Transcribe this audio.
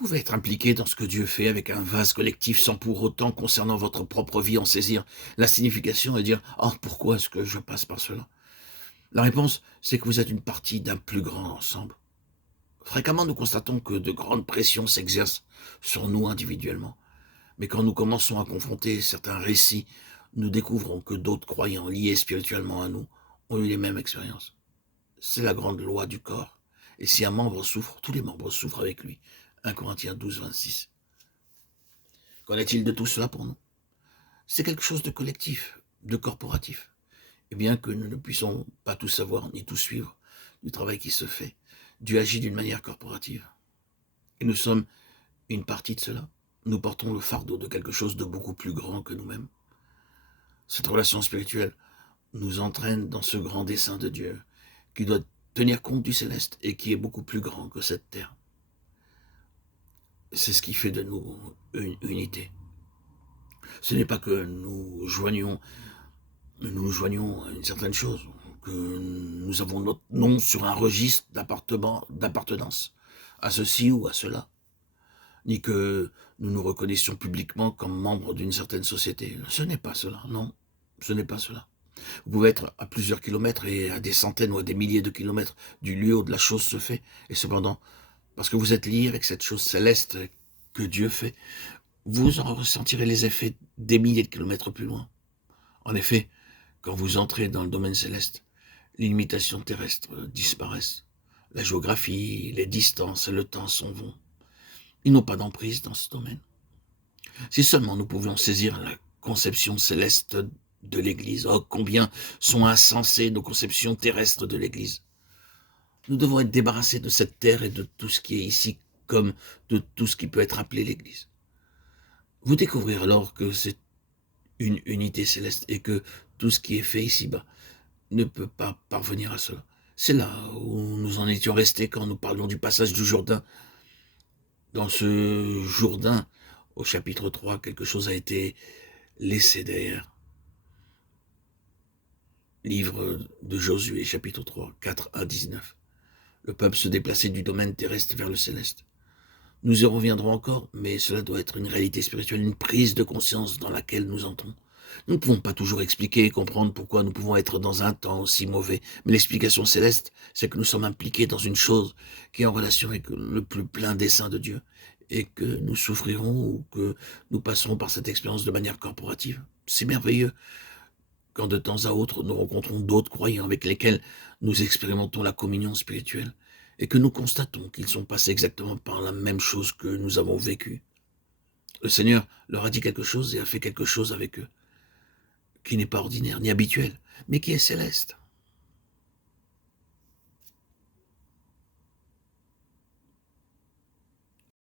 pouvez être impliqué dans ce que Dieu fait avec un vase collectif sans pour autant, concernant votre propre vie, en saisir la signification et dire « Oh, pourquoi est-ce que je passe par cela ?» La réponse, c'est que vous êtes une partie d'un plus grand ensemble. Fréquemment, nous constatons que de grandes pressions s'exercent sur nous individuellement. Mais quand nous commençons à confronter certains récits, nous découvrons que d'autres croyants liés spirituellement à nous ont eu les mêmes expériences. C'est la grande loi du corps. Et si un membre souffre, tous les membres souffrent avec lui. 1 Corinthiens 12, 26. Qu'en est-il de tout cela pour nous? C'est quelque chose de collectif, de corporatif. Et bien que nous ne puissions pas tout savoir ni tout suivre du travail qui se fait, Dieu agit d'une manière corporative. Et nous sommes une partie de cela. Nous portons le fardeau de quelque chose de beaucoup plus grand que nous-mêmes. Cette relation spirituelle nous entraîne dans ce grand dessein de Dieu qui doit tenir compte du céleste et qui est beaucoup plus grand que cette terre. C'est ce qui fait de nous une unité. Ce n'est pas que nous nous joignons à une certaine chose, que nous avons notre nom sur un registre d'appartenance à ceci ou à cela, ni que nous nous reconnaissions publiquement comme membres d'une certaine société. Ce n'est pas cela, non, ce n'est pas cela. Vous pouvez être à plusieurs kilomètres et à des centaines ou à des milliers de kilomètres du lieu où de la chose se fait, et cependant, parce que vous êtes lié avec cette chose céleste que Dieu fait, vous en ressentirez les effets des milliers de kilomètres plus loin. En effet, quand vous entrez dans le domaine céleste, les limitations terrestres disparaissent. La géographie, les distances et le temps s'en vont. Ils n'ont pas d'emprise dans ce domaine. Si seulement nous pouvions saisir la conception céleste de l'Église, oh combien sont insensées nos conceptions terrestres de l'Église. Nous devons être débarrassés de cette terre et de tout ce qui est ici, comme de tout ce qui peut être appelé l'Église. Vous découvrirez alors que c'est une unité céleste et que tout ce qui est fait ici-bas ne peut pas parvenir à cela. C'est là où nous en étions restés quand nous parlions du passage du Jourdain. Dans ce Jourdain, au chapitre 3, quelque chose a été laissé derrière. Livre de Josué, chapitre 3, 4 à 19. Le peuple se déplaçait du domaine terrestre vers le céleste. Nous y reviendrons encore, mais cela doit être une réalité spirituelle, une prise de conscience dans laquelle nous entrons. Nous ne pouvons pas toujours expliquer et comprendre pourquoi nous pouvons être dans un temps aussi mauvais, mais l'explication céleste, c'est que nous sommes impliqués dans une chose qui est en relation avec le plus plein dessein de Dieu, et que nous souffrirons ou que nous passerons par cette expérience de manière corporative. C'est merveilleux quand de temps à autre nous rencontrons d'autres croyants avec lesquels nous expérimentons la communion spirituelle, et que nous constatons qu'ils sont passés exactement par la même chose que nous avons vécu. Le Seigneur leur a dit quelque chose et a fait quelque chose avec eux, qui n'est pas ordinaire ni habituel, mais qui est céleste.